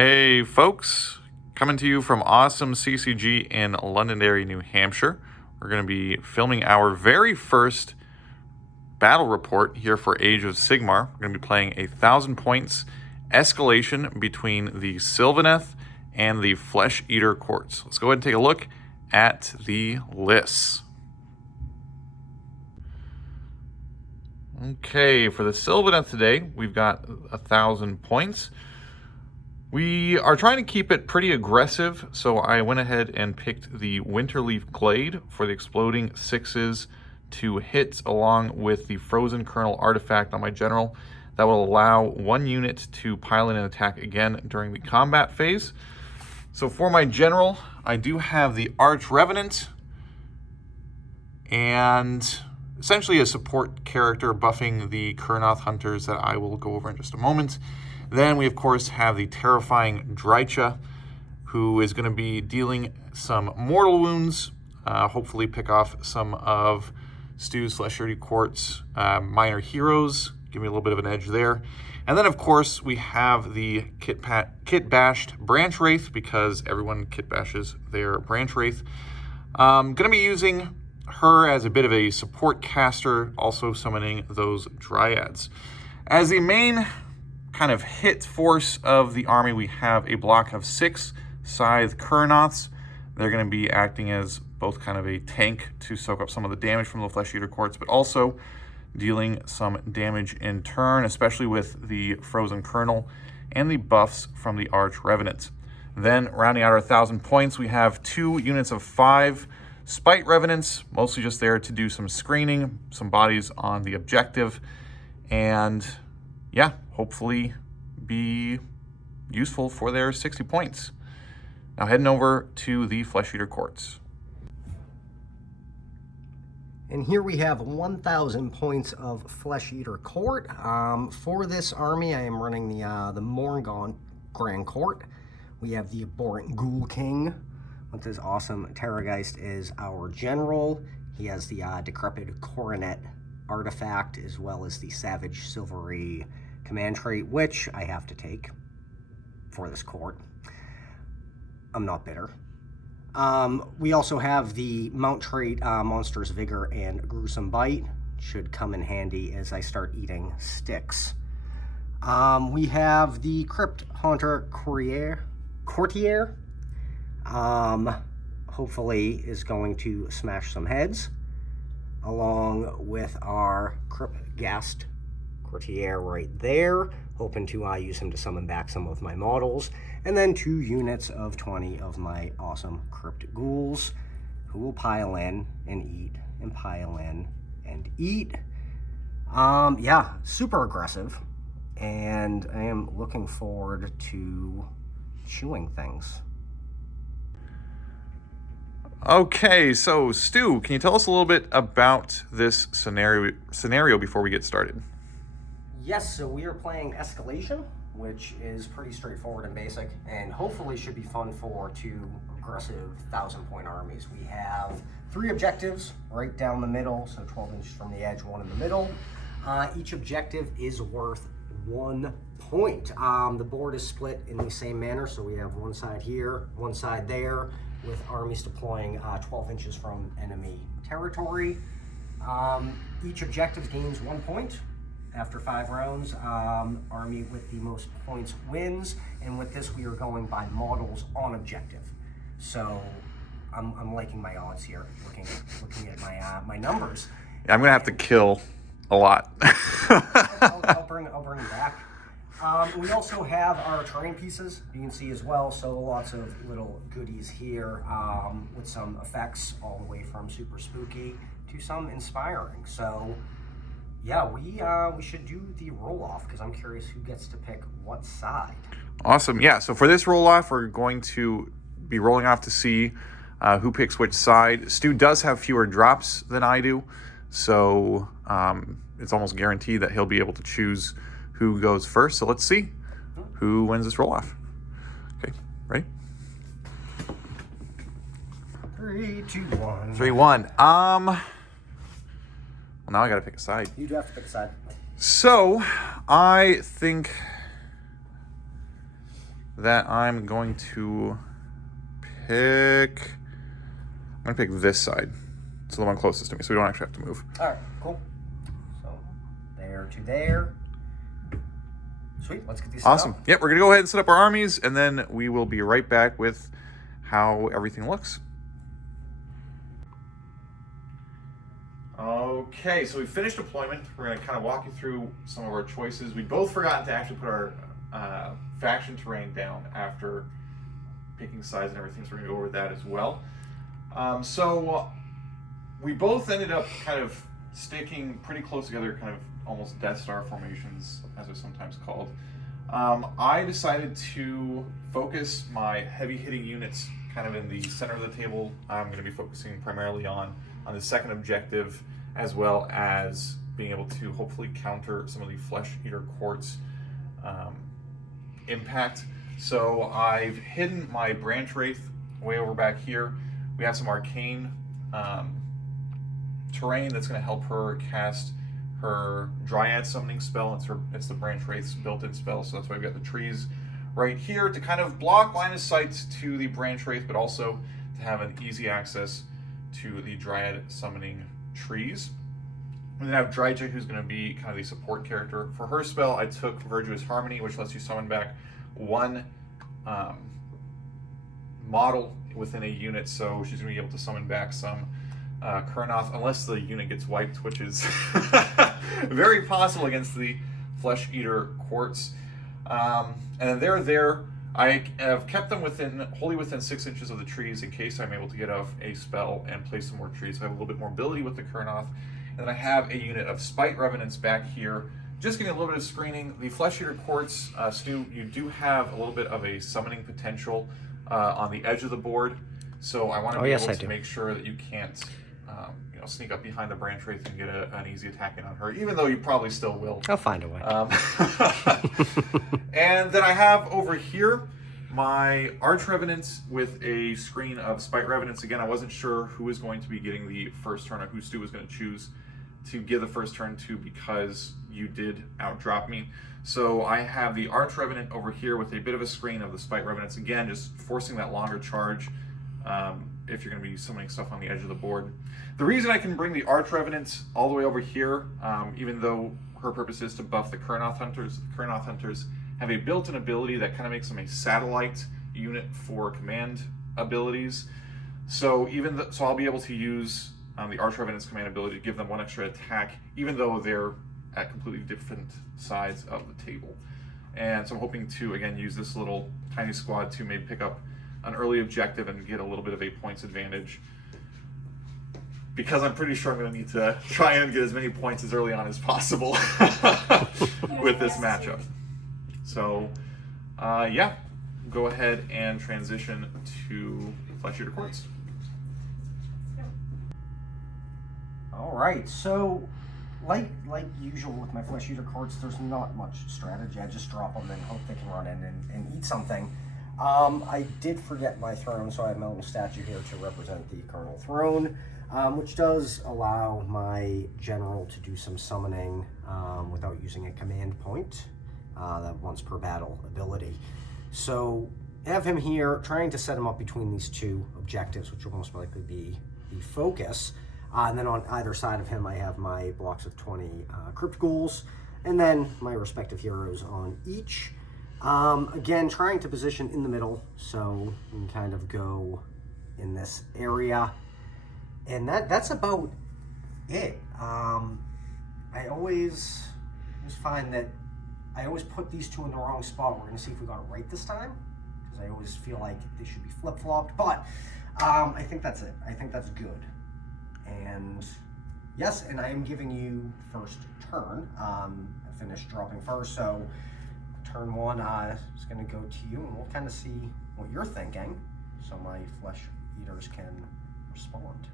Hey folks, coming to you from awesome CCG in Londonderry, New Hampshire. We're going to be filming our very first battle report here for Age of Sigmar. We're going to be playing 1,000 points escalation between the Sylvaneth and the Flesh Eater courts. Let's go ahead and take a look at the lists. Okay, for the Sylvaneth today, we've got 1,000 points. We are trying to keep it pretty aggressive, so I went ahead and picked the Winterleaf Glade for the exploding sixes to hit along with the Frozen Kernel artifact on my general. That will allow one unit to pile in an attack again during the combat phase. So for my general, I do have the Arch Revenant and essentially a support character buffing the Kurnoth Hunters that I will go over in just a moment. Then we, of course, have the terrifying Drycha, who is going to be dealing some mortal wounds, hopefully pick off some of Stu's Flesh-Eater Court's minor heroes, give me a little bit of an edge there. And then, of course, we have the kit-bashed Branch Wraith, because everyone kit-bashes their Branch Wraith. Going to be using her as a bit of a support caster, also summoning those Dryads. As the main kind of hit force of the army, we have a block of 6 Scythe Kurnoths. They're going to be acting as both kind of a tank to soak up some of the damage from the Flesh Eater Courts, but also dealing some damage in turn, especially with the Frozen Kernel and the buffs from the Arch Revenant. Then, rounding out our 1,000 points, we have 2 units of 5 Spite Revenants, mostly just there to do some screening, some bodies on the objective, and yeah, hopefully be useful for their 60 points. Now heading over to the Flesh Eater Courts. And here we have 1,000 points of Flesh Eater Court. For this army, I am running the Morngon Grand Court. We have the Abhorrent Ghoul King with his awesome Terrorgeist as our general. He has the Decrepit Coronet artifact, as well as the Savage Silvery command trait, which I have to take for this court. I'm not bitter. We also have the mount trait, Monstrous Vigor and Gruesome Bite. Should come in handy as I start eating sticks. We have the Crypt Haunter Courtier. Hopefully is going to smash some heads, along with our Cryptghast Courtier right there, hoping to use him to summon back some of my models, and then 2 units of 20 of my awesome Crypt Ghouls, who will pile in and eat, and pile in and eat. Yeah, super aggressive, and I am looking forward to chewing things. Okay, so Stu, can you tell us a little bit about this scenario before we get started? Yes, so we are playing Escalation, which is pretty straightforward and basic, and hopefully should be fun for 2 aggressive 1,000-point armies. We have 3 objectives right down the middle, so 12 inches from the edge, 1 in the middle. Each objective is worth 1 point. The board is split in the same manner, so we have one side here, one side there, with armies deploying 12 inches from enemy territory. Each objective gains 1 point. After 5 rounds, army with the most points wins, and with this we are going by models on objective. So I'm liking my odds here, looking at my numbers. Yeah, I'm gonna have to kill a lot. I'll bring you back. We also have our terrain pieces, you can see as well, so lots of little goodies here with some effects all the way from super spooky to some inspiring. So yeah, we should do the roll-off, because I'm curious who gets to pick what side. Awesome. Yeah, so for this roll-off, we're going to be rolling off to see who picks which side. Stu does have fewer drops than I do, so it's almost guaranteed that he'll be able to choose who goes first. So let's see who wins this roll-off. Okay, ready? 3, 2, 1. 3, 1. Well, now I gotta pick a side. You do have to pick a side. So, I think that I'm going to pick. I'm going to pick this side. It's the one closest to me, so we don't actually have to move. All right, cool. So there to there. Sweet, let's get these set Awesome. up. Yep, we're going to go ahead and set up our armies, and then we will be right back with how everything looks. Okay, so we finished deployment. We're going to kind of walk you through some of our choices. We both forgot to actually put our faction terrain down after picking sides and everything, so we're going to go over that as well. So we both ended up kind of sticking pretty close together, kind of almost Death Star formations, as they're sometimes called. I decided to focus my heavy-hitting units kind of in the center of the table. I'm going to be focusing primarily on the second objective, as well as being able to hopefully counter some of the Flesh Eater Court's impact. So I've hidden my Branch Wraith way over back here. We have some arcane terrain that's going to help her cast her Dryad summoning spell. It's the Branch Wraith's built-in spell, so that's why we've got the trees right here to kind of block line of sight to the Branch Wraith, but also to have an easy access to the Dryad summoning trees. We then have Dryja, who's going to be kind of the support character. For her spell, I took Virtuous Harmony, which lets you summon back one model within a unit, so she's going to be able to summon back some Kurnoth, unless the unit gets wiped, which is very possible against the Flesh Eater Courts. And then they're there. I have kept them wholly within 6 inches of the trees in case I'm able to get off a spell and place some more trees. So I have a little bit more ability with the Kurnoth. And then I have a unit of Spite Revenants back here, just getting a little bit of screening. The Flesh Eater Courts, Stu, you do have a little bit of a summoning potential on the edge of the board. So I want to be able to make sure that you can't sneak up behind the Branch Wraith and get an easy attack in on her, even though you probably still will. I'll find a way. And then I have over here my Arch Revenants with a screen of Spite Revenants. Again, I wasn't sure who was going to be getting the first turn or who Stu was going to choose to give the first turn to, because you did outdrop me. So I have the Arch Revenant over here with a bit of a screen of the Spite Revenants. Again, just forcing that longer charge if you're going to be summoning stuff on the edge of the board. The reason I can bring the Arch Revenant all the way over here, even though her purpose is to buff the Kurnoth Hunters have a built-in ability that kind of makes them a satellite unit for command abilities. So so I'll be able to use the Arch Revenant's command ability to give them one extra attack, even though they're at completely different sides of the table. And so I'm hoping to, again, use this little tiny squad to maybe pick up an early objective and get a little bit of a points advantage, because I'm pretty sure I'm going to need to try and get as many points as early on as possible with this matchup. So, yeah, go ahead and transition to Flesh Eater Courts. All right, so like usual with my Flesh Eater Courts, there's not much strategy. I just drop them and hope they can run in and eat something. I did forget my throne, so I have Mountain Statue here to represent the Colonel Throne, which does allow my general to do some summoning without using a command point, that once per battle ability. So I have him here, trying to set him up between these two objectives, which will most likely be the focus. And then on either side of him, I have my blocks of 20 Crypt Ghouls, and then my respective heroes on each. Again, trying to position in the middle, so we can kind of go in this area. And that's about it. I always find that I always put these two in the wrong spot. We're going to see if we got it right this time, because I always feel like they should be flip-flopped. But I think that's it. I think that's good. And yes, and I am giving you first turn. I finished dropping first, so turn one is going to go to you, and we'll kind of see what you're thinking, so my Flesh Eaters can respond.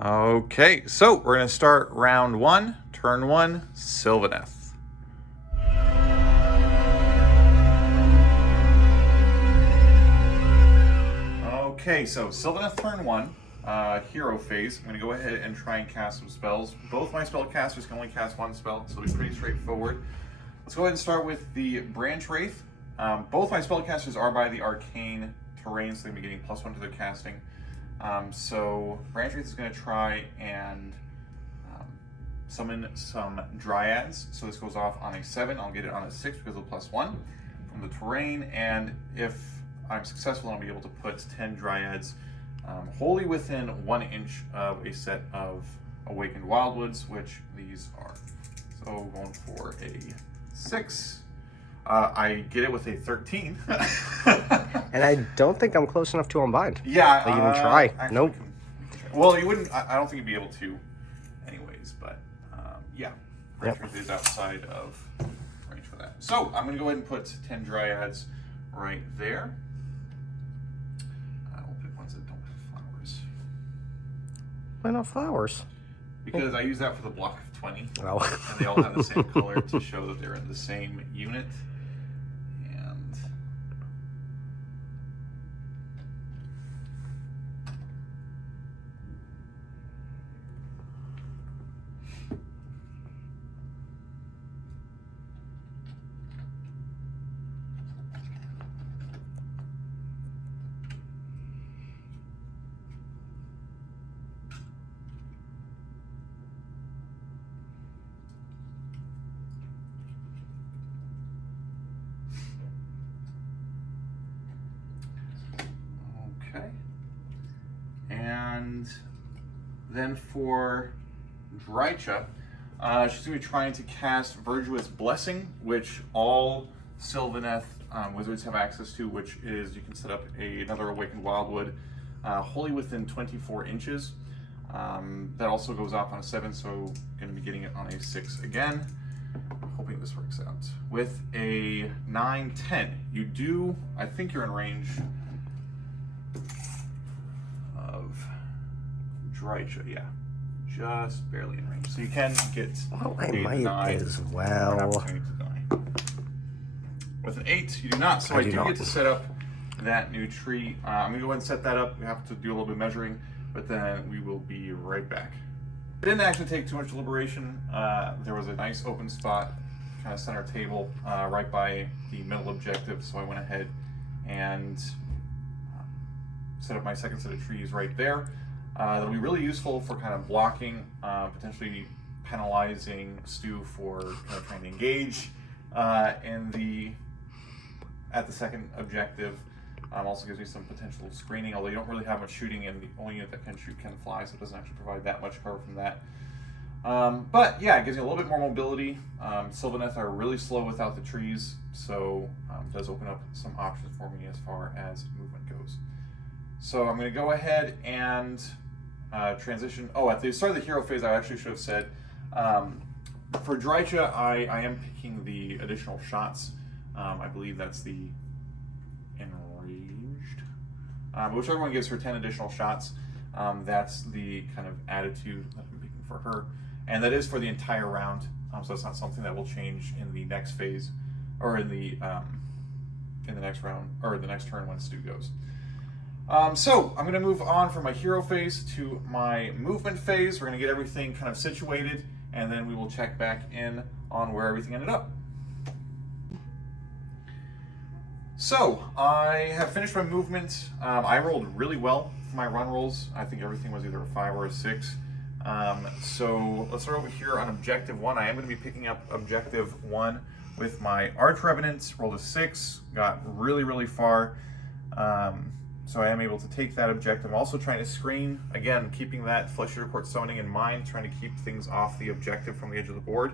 Okay, so we're going to start round one, turn one, Sylvaneth. Okay, so Sylvaneth turn one, hero phase. I'm going to go ahead and try and cast some spells. Both my spellcasters can only cast one spell, so it'll be pretty straightforward. Let's go ahead and start with the Branch Wraith. Both my spellcasters are by the arcane terrain, so they're going to be getting +1 to their casting. So Branch Wraith is going to try and summon some dryads. So this goes off on a 7. I'll get it on a 6 because of +1 from the terrain. And if I'm successful, I'll be able to put 10 dryads wholly within 1 inch of a set of awakened wildwoods, which these are. So going for a 6. I get it with a 13. And I don't think I'm close enough to unbind. Yeah. To even try. Nope. Well, you wouldn't. I don't think you'd be able to, anyways. But yeah, Branch Wraith is outside of range for that. So I'm going to go ahead and put 10 dryads right there. We'll pick ones that don't have flowers. Why not flowers? Because I use that for the block of 20. Oh. And they all have the same color to show that they're in the same unit. And okay. And then for Drycha, she's going to be trying to cast Virtuous Blessing, which all Sylvaneth wizards have access to, which is you can set up another Awakened Wildwood wholly within 24 inches. That also goes off on a 7, so going to be getting it on a 6 again. Hoping this works out. With a 9, 10, you do, I think you're in range of Drycha, yeah. Just barely in range. So you can get Well, I a might 9 as or an well. opportunity to die. With an 8, you do not. So I do not. get to set up that new tree. I'm going to go ahead and set that up. We have to do a little bit of measuring, but then we will be right back. It didn't actually take too much deliberation. There was a nice open spot, kind of center table, right by the middle objective, so I went ahead and set up my second set of trees right there. That'll be really useful for kind of blocking, potentially penalizing Stu for kind of trying to engage at the second objective. Also gives me some potential screening, although you don't really have much shooting, and the only unit that can shoot can fly, so it doesn't actually provide that much cover from that. But yeah, it gives you a little bit more mobility. Sylvaneth are really slow without the trees, so it does open up some options for me as far as movement goes. So I'm going to go ahead and transition. Oh, at the start of the hero phase, I actually should have said, for Drycha, I am picking the additional shots. I believe that's the enraged, whichever one gives her 10 additional shots. That's the kind of attitude that I'm picking for her, and that is for the entire round. So it's not something that will change in the next phase, or in the next round, or the next turn when Stu goes. So I'm going to move on from my hero phase to my movement phase. We're going to get everything kind of situated, and then we will check back in on where everything ended up. So I have finished my movement. I rolled really well for my run rolls. I think everything was either a 5 or a 6. So let's start over here on objective 1. I am going to be picking up objective 1 with my Arch Revenant. Rolled a 6, got really, really far. So I am able to take that objective. I'm also trying to screen, again, keeping that Flesh Eater Court summoning in mind, trying to keep things off the objective from the edge of the board.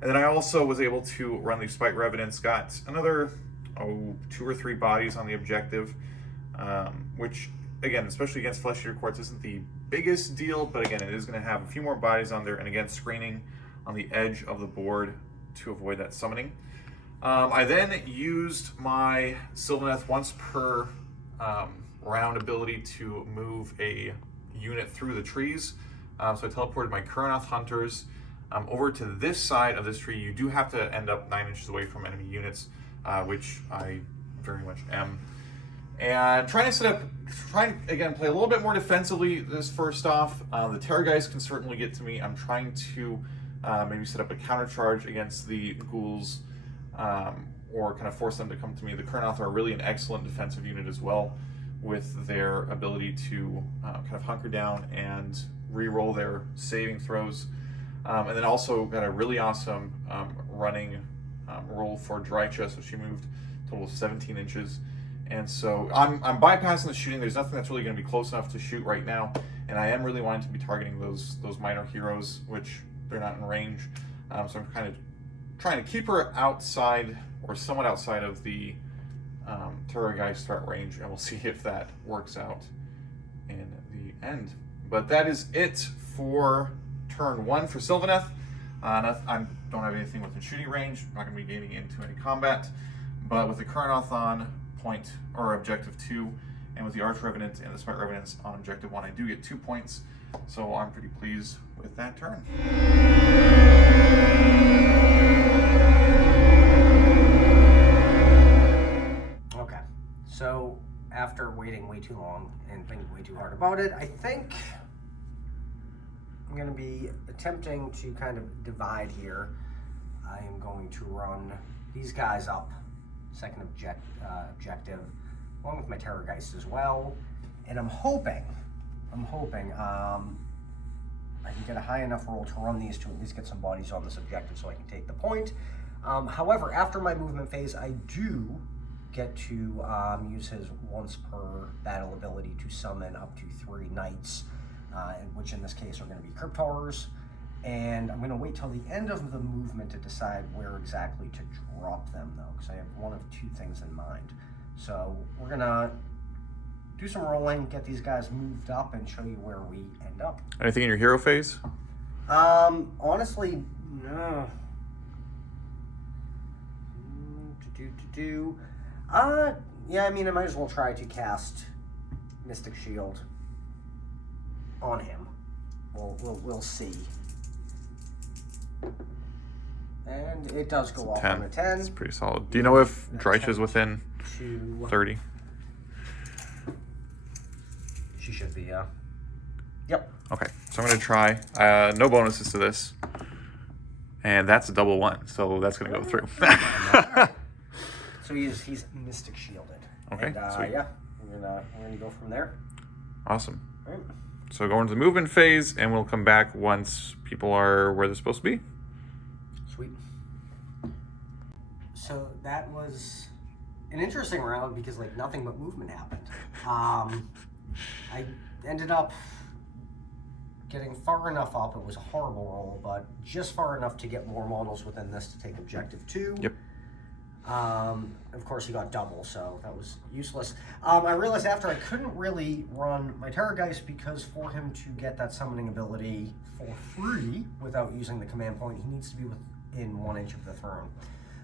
And then I also was able to run the Spite Revenants, got another 2 or 3 bodies on the objective, which, again, especially against Flesh Eater Courts, isn't the biggest deal, but again, it is going to have a few more bodies on there, and again, screening on the edge of the board to avoid that summoning. I then used my Sylvaneth once per round ability to move a unit through the trees. So I teleported my Kurnoth Hunters over to this side of this tree. You do have to end up 9 inches away from enemy units, which I very much am. And trying again, play a little bit more defensively this first off. The Terror guys can certainly get to me. I'm trying to maybe set up a counter charge against the ghouls, or kind of force them to come to me. The Kurnoth are really an excellent defensive unit as well, with their ability to kind of hunker down and re-roll their saving throws. And then also got a really awesome running roll for Drycha, so she moved a total of 17 inches. And so I'm bypassing the shooting. There's nothing that's really going to be close enough to shoot right now, and I am really wanting to be targeting those minor heroes, which they're not in range. So I'm kind of trying to keep her outside, or somewhat outside of the Terrorgeist threat range, and we'll see if that works out in the end. But that is it for turn 1 for Sylvaneth. I don't have anything within shooting range. I'm not going to be getting into any combat. But with the Kurnoth on point, or objective 2, and with the Arch Revenant and the Smite Revenants on objective 1, I do get 2 points. So I'm pretty pleased with that turn. Okay, so after waiting way too long and thinking way too hard about it, I think I'm going to be attempting to kind of divide here. I am going to run these guys up, second objective, along with my Terrorgeist as well. And I'm hoping I can get a high enough roll to run these to at least get some bodies on this objective so I can take the point. However, after my movement phase, I do get to use his once per battle ability to summon up to 3 knights, which in this case are going to be Crypt Horrors. And I'm going to wait till the end of the movement to decide where exactly to drop them, though, because I have one of 2 things in mind. So we're going to do some rolling, get these guys moved up, and show you where we end up. Anything in your hero phase? Honestly, no. Yeah, I mean, I might as well try to cast Mystic Shield on him. We'll see. And it does go off on a 10. It's pretty solid. Do you know if Drycha is within 30? She should be, yeah. Yep. Okay, so I'm going to try. No bonuses to this. And that's a double 1, so that's going to go through. So he's Mystic Shielded. Okay, and, sweet. Yeah, we're gonna go from there. Awesome. All right. So go into the movement phase, and we'll come back once people are where they're supposed to be. Sweet. So that was an interesting round because like nothing but movement happened. I ended up getting far enough up. It was a horrible roll, but just far enough to get more models within this to take objective 2. Yep. Of course, he got double, so that was useless. I realized after I couldn't really run my Terrorgeist because for him to get that summoning ability for free without using the command point, he needs to be within 1 inch of the throne.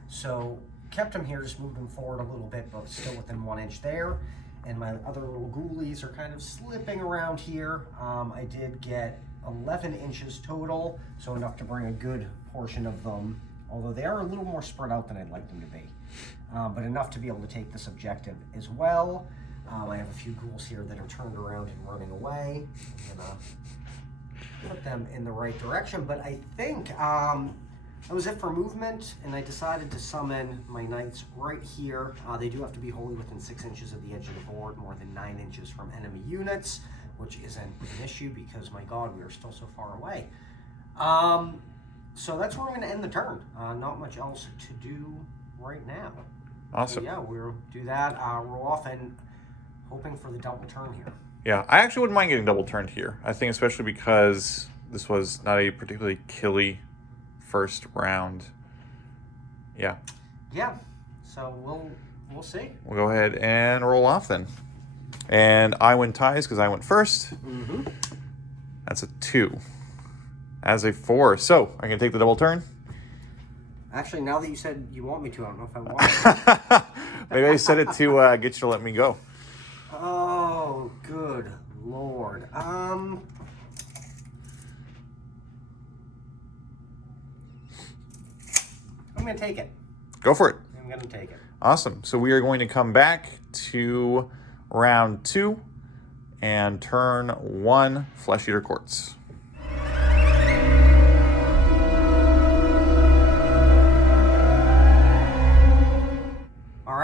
So kept him here, just moved him forward a little bit, but still within 1 inch there. And my other little ghoulies are kind of slipping around here. I did get 11 inches total, so enough to bring a good portion of them, although they are a little more spread out than I'd like them to be. But enough to be able to take this objective as well. I have a few ghouls here that are turned around and running away. I'm gonna put them in the right direction, but I think that was it for movement, and I decided to summon my knights right here. They do have to be wholly within 6 inches of the edge of the board, more than 9 inches from enemy units, which isn't an issue because, my god, we are still so far away. So that's where I'm going to end the turn. Not much else to do right now. Awesome. So yeah, we'll do that, roll off, and hoping for the double turn here. Yeah, I actually wouldn't mind getting double turned here. I think especially because this was not a particularly killy first round. Yeah. Yeah. So we'll see. We'll go ahead and roll off then. And I win ties because I went first. Mm-hmm. That's a 2. As a 4. So I can take the double turn. Actually, now that you said you want me to, I don't know if I want to. Maybe I said it to get you to let me go. Oh, good lord. I'm going to take it. Go for it. I'm going to take it. Awesome. So we are going to come back to round 2 and turn 1 Flesh Eater Quartz.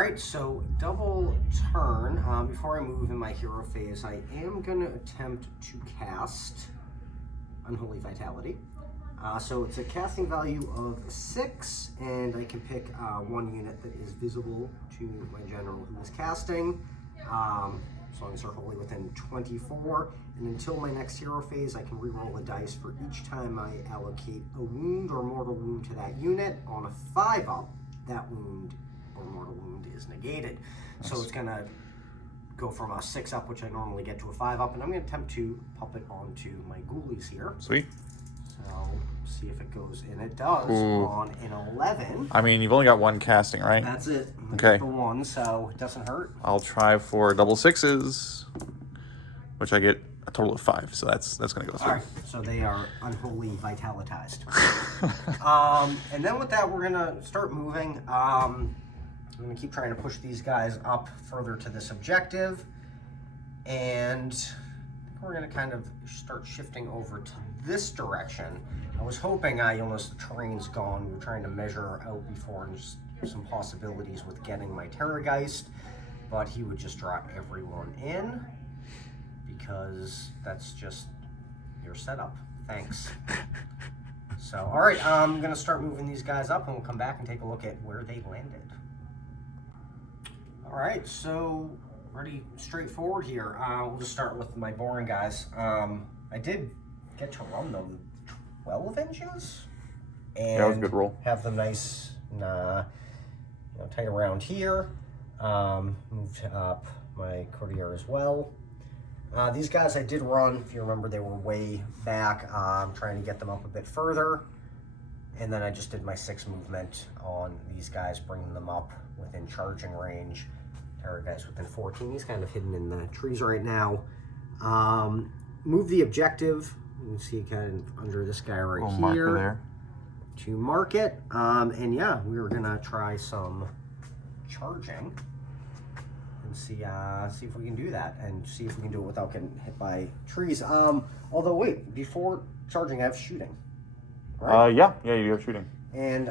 right, so double turn. Before I move in my hero phase, I am going to attempt to cast Unholy Vitality. So it's a casting value of 6, and I can pick one unit that is visible to my general who is casting, as long as they're wholly within 24. And until my next hero phase, I can reroll a dice for each time I allocate a wound or mortal wound to that unit. On a 5-up, that wound or mortal wound is negated. Nice. So it's going to go from a 6-up, which I normally get, to a 5-up, and I'm going to attempt to pop it onto my ghoulies here. Sweet. So see if it goes, and it does. Ooh. On an 11. I mean, you've only got one casting, right? That's it. Okay. The one, so it doesn't hurt. I'll try for double 6s, which I get a total of 5, so that's going to go through. All right, so they are unholy vitalitized. And then with that, we're going to start moving. I'm going to keep trying to push these guys up further to this objective, and we're going to kind of start shifting over to this direction. I was hoping, you'll notice the terrain's gone. We were trying to measure out before and just some possibilities with getting my Terrorgeist, but he would just draw everyone in because that's just your setup. Thanks. So, all right, I'm going to start moving these guys up, and we'll come back and take a look at where they landed. All right, so pretty straightforward here. We'll just start with my boring guys. I did get to run them 12 inches, and that was a good roll. Have them nice and tight around here. Moved up my courtier as well. These guys I did run, if you remember, they were way back. Trying to get them up a bit further, and then I just did my 6 movement on these guys, bringing them up within charging range. Terrorgeist within 14. He's kind of hidden in the trees right now. Move the objective. You can see kind of under this guy right here. Marker there. To mark it. And yeah, we were gonna try some charging and see if we can do that, and see if we can do it without getting hit by trees. Although wait, before charging, I have shooting. Right? Yeah, you have shooting. And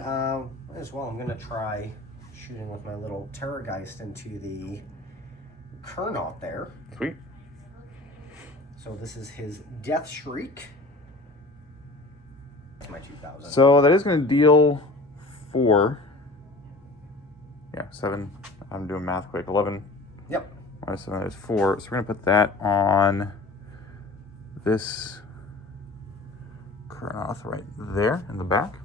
as well, I'm gonna try shooting with my little Terrorgeist into the Kurnoth there. Sweet. So this is his Death Shriek. That's my 2,000. So that is going to deal 4. Yeah, 7. I'm doing math quick. 11. Yep. Minus 7 is 4. So we're going to put that on this Kurnoth right there in the back.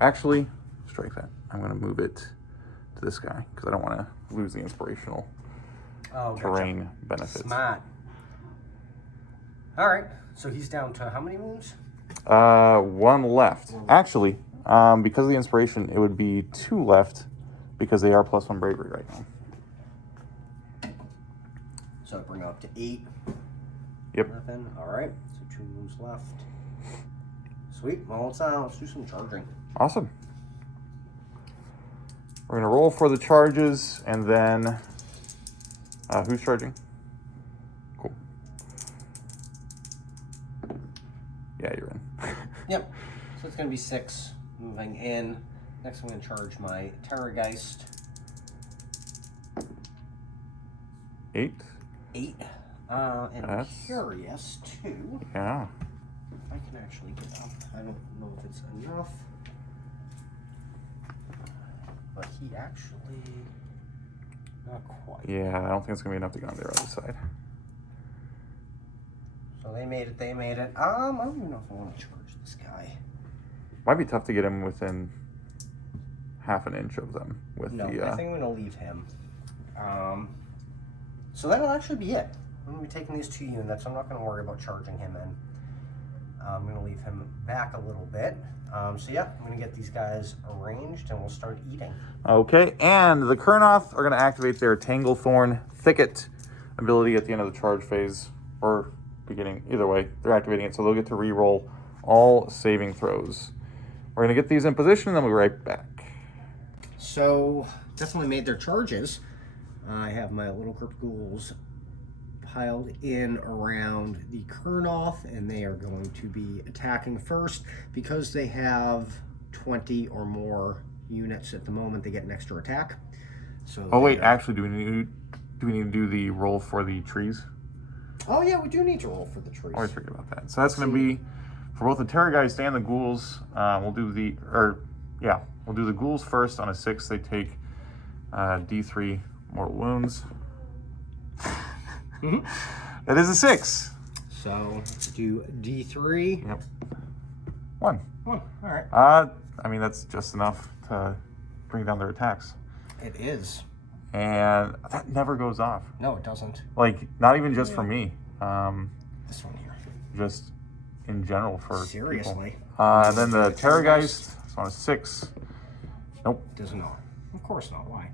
Actually, strike that. I'm going to move it to this guy because I don't want to lose the inspirational terrain benefits. Smart. All right. So he's down to how many wounds? 1 left. Actually, because of the inspiration, it would be 2 left because they are +1 bravery right now. So bring up to 8. Yep. Nothing. All right. So 2 wounds left. Sweet. Well, let's do some charging. Awesome. We're gonna roll for the charges, and then who's charging? Cool. Yeah, you're in. Yep. So it's gonna be 6 moving in. Next, I'm gonna charge my Terrorgeist. 8. 8. And I'm That's curious too. Yeah. If I can actually get up. I don't know if it's enough. But he actually, not quite. Yeah, I don't think it's going to be enough to get on the other side. So they made it. I don't even know if I want to charge this guy. Might be tough to get him within half an inch of them. I think I'm going to leave him. So that'll actually be it. I'm going to be taking these 2 units. I'm not going to worry about charging him in. I'm going to leave him back a little bit. So yeah, I'm going to get these guys arranged and we'll start eating. Okay, and the Kurnoth are going to activate their Tanglethorn Thicket ability at the end of the charge phase, or beginning, either way, they're activating it, so they'll get to re-roll all saving throws. We're going to get these in position, and then we'll be right back. So, definitely made their charges. I have my little crypt ghouls piled in around the Kurnoth, and they are going to be attacking first because they have 20 or more units at the moment, they get an extra attack. So Oh wait, actually, do we need to do the roll for the trees? Oh yeah, we do need to roll for the trees. I always forget about that. So that's going to be for both the Terrorgeist and the ghouls. We'll do the ghouls first on a 6. They take D3 mortal wounds. That is a 6. So let's do D3. Yep. 1. All right. I mean, that's just enough to bring down their attacks. It is. And that never goes off. No, it doesn't. Like, not even just for me. This one here. Just in general for Seriously. people. And then the Terrorgeist, it's on a 6. Nope. Does not. Of course not. Why?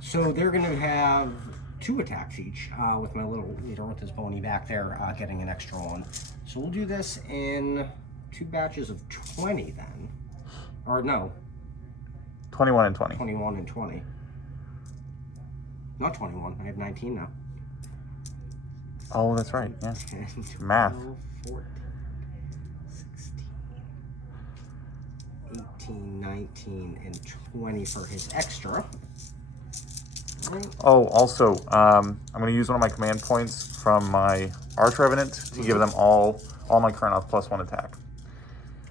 So they're going to have 2 attacks each, with my little leader with his bony back there getting an extra one. So we'll do this in 2 batches of 20 then. Or no. 21 and 20. 21 and 20. Not 21. I have 19 now. Oh, that's right. Yeah. 10, 12, Math. 14, 16, 18, 19, and 20 for his extra. Right. Oh, also, I'm going to use one of my command points from my Arch Revenant to give them all my Kurnoth +1 attack.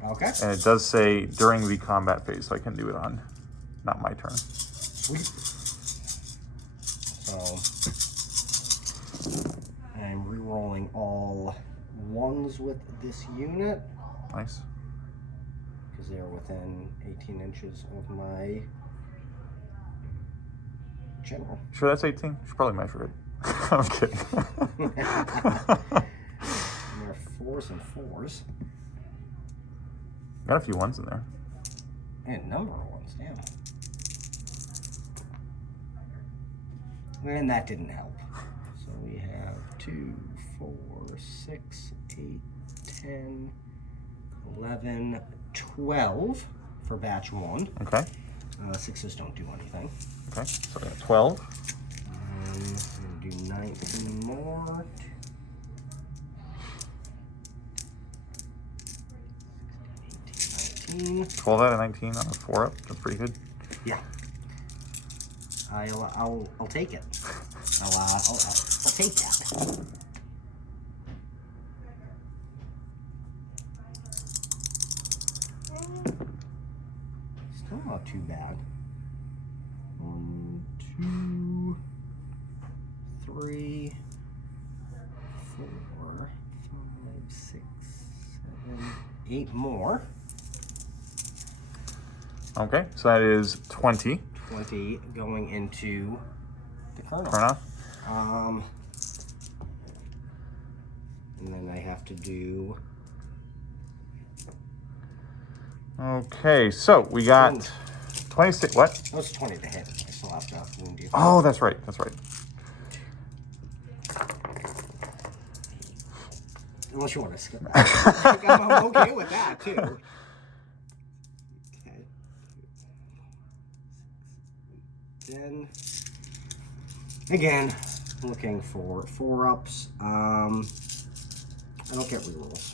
Okay. And it does say during the combat phase, so I can do it on not my turn. Sweet. So I'm re-rolling all 1s with this unit Nice. because they are within 18 inches of my general. Sure, that's 18. Should probably measure it. I'm kidding. And there are 4s and 4s. Got a few ones in there. And a number of 1s, damn. And that didn't help. So we have 2, 4, 6, 8, 10, 11, 12 for batch 1. Okay. 6s don't do anything. Okay. So I got 12. I'm going to do 19 more. 18, 19. 12 out of 19 on a 4-up. That's pretty good. Yeah. I'll take it. I'll take that. Still not too bad. 1, 2, 3, 4, 5, 6, 7, 8 more. Okay, so that is 20. 20 going into the Kurnoth. Kurnoth. And then I have to do... Okay, so we got 26. What? That was 20 to hit. I still have to wound you. Oh, that's right. That's right. Unless you want to skip that. I'm okay with that, too. Okay. 10. Again, looking for 4-ups. I don't get rerolls.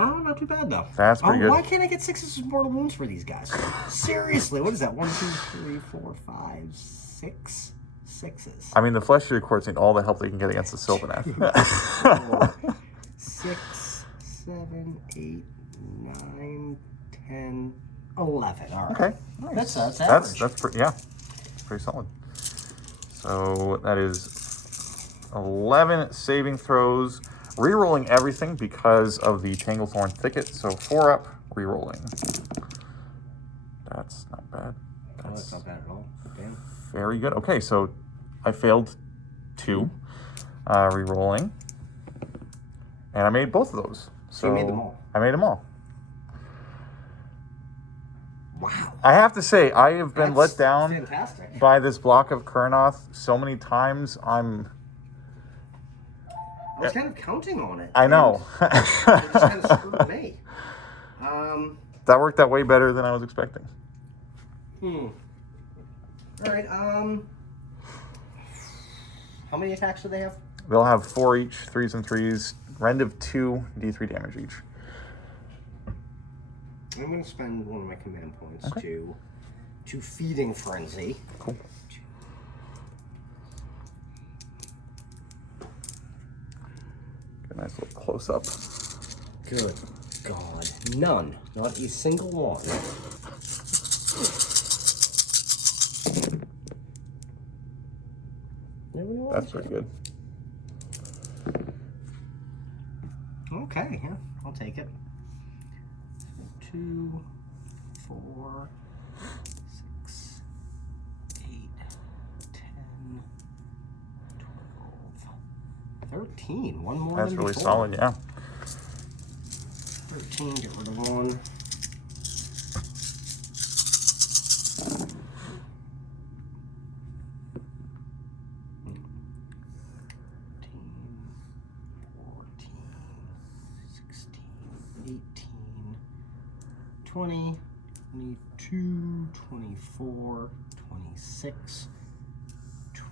Oh, not too bad though. That's pretty good. Why can't I get 6s with mortal wounds for these guys? Seriously, what is that? 1, 2, 3, 4, 5, 6 6s. I mean, the Fleshly Courts need all the help they can get against the Sylvaneth. 6, 7, 8, 9, 10, 11. All right. Okay, nice. That's average. That's pretty, yeah, pretty solid. So that is 11 saving throws, re-rolling everything because of the Tanglethorn Thicket. So 4-up, re-rolling. That's not bad. That's not bad at all. Damn. Very good. Okay, so I failed 2 re-rolling, and I made both of those. So you made them all. I made them all. Wow. I have to say, I have been That's let down fantastic. by this block of Kurnoth so many times. I was kind of counting on it. I know. It just kind of screwed me. That worked out way better than I was expecting. All right. How many attacks do they have? They'll have 4 each, 3s and 3s, rend of 2, D3 damage each. I'm going to spend one of my command points to Feeding Frenzy. Cool. Get a nice little close up. Good God. None. Not a single one. That's pretty good. Okay, yeah, I'll take it. 2, 4, 6, 8, 10, 12, 13. One more. That's than really before. solid, yeah. 13, get rid of 1. 20, 22, 24, 26,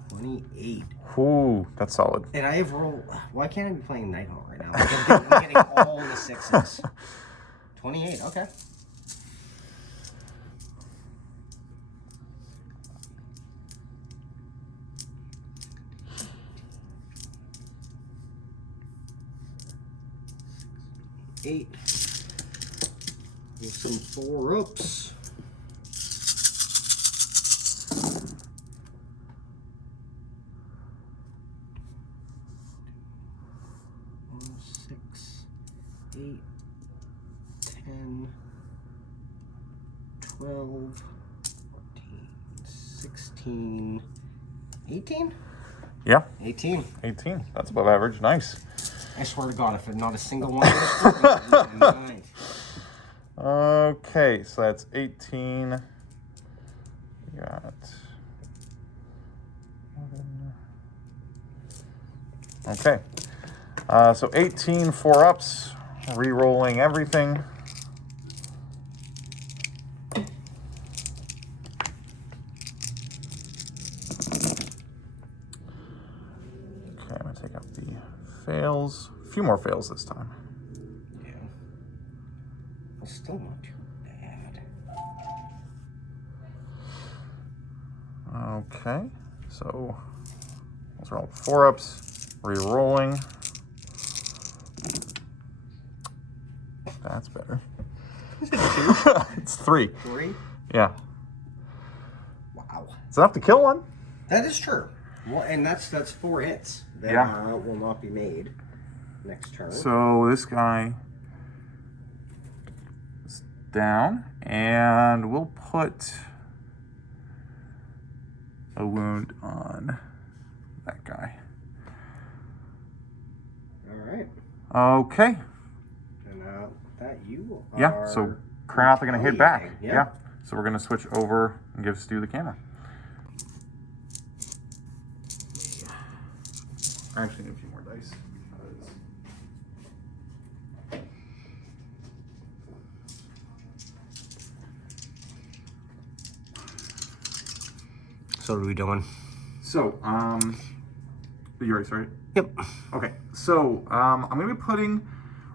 28. Ooh, that's solid. And I have rolled. Why can't I be playing Nighthawk right now? I'm getting all the 6s. 28, okay. Eight. With some 4-ups. Six, 8, 10, 12, 14, 16, 18? Yeah. 18. 18. That's above average. Nice. I swear to God, if not a single one of those. Okay, so that's 18. We got 11. Okay. So 18 4-ups, re-rolling everything. Okay, I'm gonna take out the fails. A few more fails this time. Yeah. Well, still not too bad. Okay, so let's roll 4-ups, re-rolling. That's better. Is it 2? It's 3. 3? Yeah. Wow. It's enough to kill one. That is true. Well, and that's 4 hits that will not be made next turn. So this guy is down, and we'll put a wound on that guy. All right. Okay. And that you are... Yeah, so Crownth are going to hit back. Yeah. So we're going to switch over and give Stu the camera. I actually need a few more dice. So what are we doing? So, you already started? Yep. Okay, so I'm going to be putting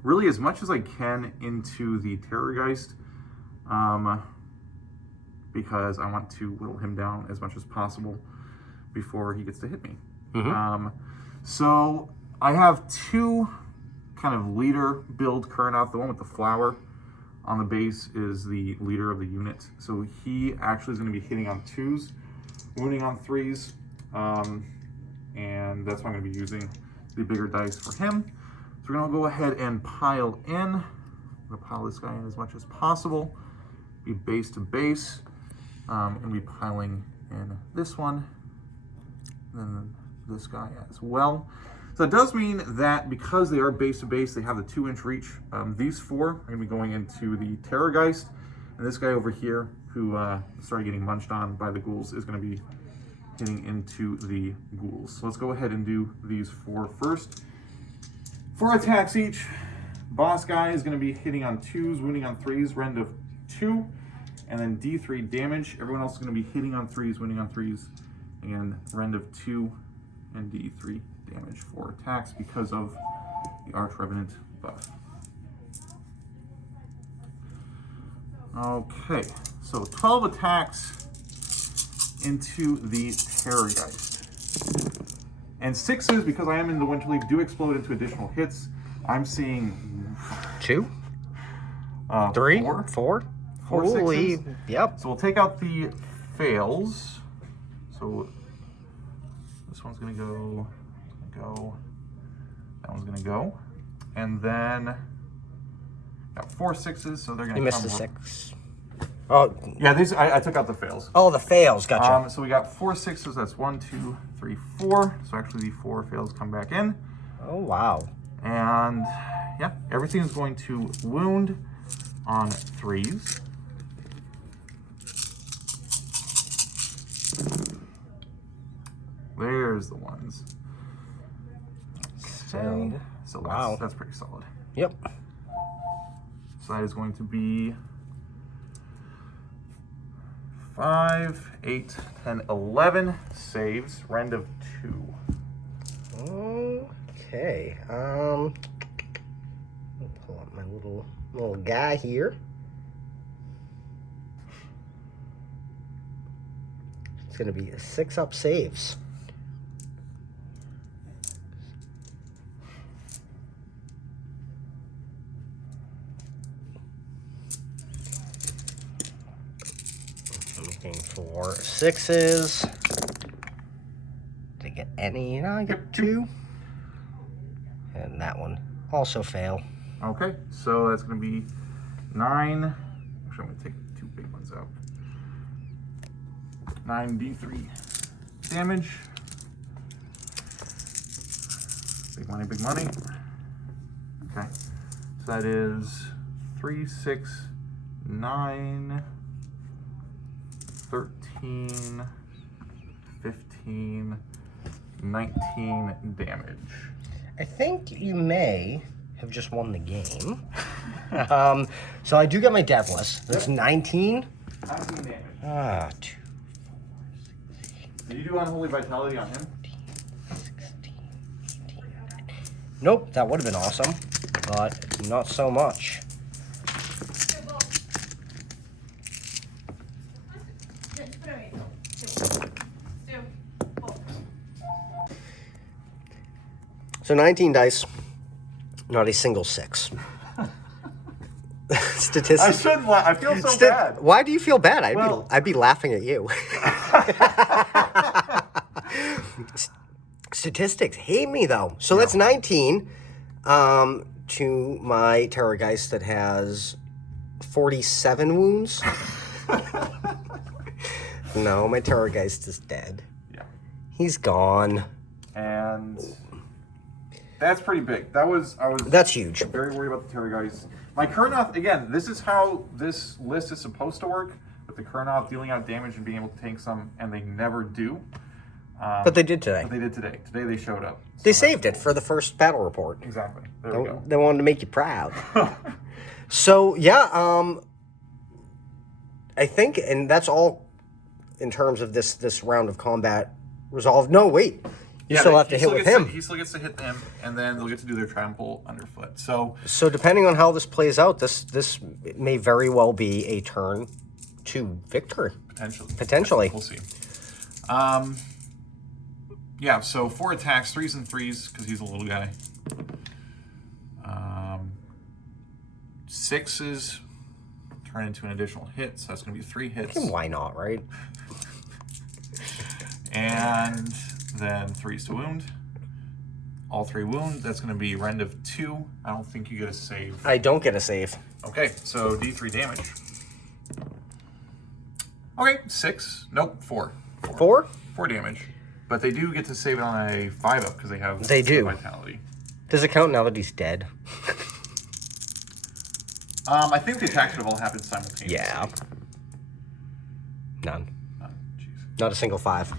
really as much as I can into the Terrorgeist, because I want to whittle him down as much as possible before he gets to hit me. Mm-hmm. So I have 2 kind of leader build Kurnoth. The one with the flower on the base is the leader of the unit. So he actually is going to be hitting on 2s, wounding on 3s, and that's why I'm going to be using the bigger dice for him. So we're going to go ahead and pile in. I'm going to pile this guy in as much as possible. Be base to base, and be piling in this one, and then this guy as well. So that does mean that because they are base to base, they have the 2-inch reach. These 4 are going to be going into the Terrorgeist, and this guy over here, who started getting munched on by the ghouls, is going to be hitting into the ghouls. So let's go ahead and do these 4 first. 4 attacks each. Boss guy is going to be hitting on 2s, wounding on 3s, rend of 2, and then D3 damage. Everyone else is going to be hitting on 3s, wounding on 3s, and rend of 2 and D3 damage for attacks because of the Arch Revenant buff. Okay, so 12 attacks into the Terrorgeist. And 6s, because I am in the Winter Leaf, do explode into additional hits. I'm seeing 2, 3, 4. Holy, 6s. Yep. So we'll take out the fails. So this one's gonna go, that one's gonna go. And then got 4 6s, so they're gonna You missed come a 6. Oh, yeah, these I took out the fails. Oh, the fails, gotcha. So we got 4 6s, that's 1, 2, 3, 4. So actually the 4 fails come back in. Oh, wow. And yeah, everything is going to wound on 3s. There's the ones. Okay. So wow. That's pretty solid. Yep. So that is going to be 5, 8, 10, 11 saves, rend of 2. Okay. I'll pull up my little guy here. It's going to be 6 up saves. Looking for 6s. Did I get any? No, I got 2. And that one also fail. Okay, so that's going to be 9. Actually, I'm going to take 2 big ones out. 9d3 damage. Big money, big money. Okay, so that is 3, 6, 9, 13, 15, 19 damage. I think you may have just won the game. So I do get my Deathless. That's 19. 19 damage. 2, 4, 6, Did you do Unholy Vitality on him? 16, 18, 19. Nope, that would have been awesome, but not so much. So 19 dice, not a single 6. Statistics. I shouldn't laugh. I feel so bad. Why do you feel bad? Well- I'd be laughing at you. Statistics hate me though. So that's 19 to my Terrorgeist that has 47 wounds. No, my Terrorgeist is dead. Yeah. He's gone. And that's pretty big. That's huge. Very worried about the Terrorgeist. My Kurnoth, again, this is how this list is supposed to work, with the Kurnoth dealing out damage and being able to tank some, and they never do. But they did today. But they did today. Today they showed up. So They saved it for the first battle report. Exactly. There we go. They wanted to make you proud. So, yeah, I think, and that's all in terms of this round of combat resolved. No, wait. You still have to hit with him. He still gets to hit them, and then they'll get to do their trample underfoot. So depending on how this plays out, this may very well be a turn to victory. Potentially. Potentially. We'll see. Yeah, so 4 attacks, 3s and 3s, because he's a little guy. 6s turn into an additional hit, so that's going to be 3 hits. Why not, right? And then 3s to wound. All 3 wound. That's going to be rend of 2. I don't think you get a save. I don't get a save. Okay, so D3 damage. Okay, 6. Nope, 4. 4? 4 damage. But they do get to save it on a 5-up because they have Vitality. Does it count now that he's dead? I think the attacks would have all happened simultaneously. Yeah. None. Jeez. Not a single 5.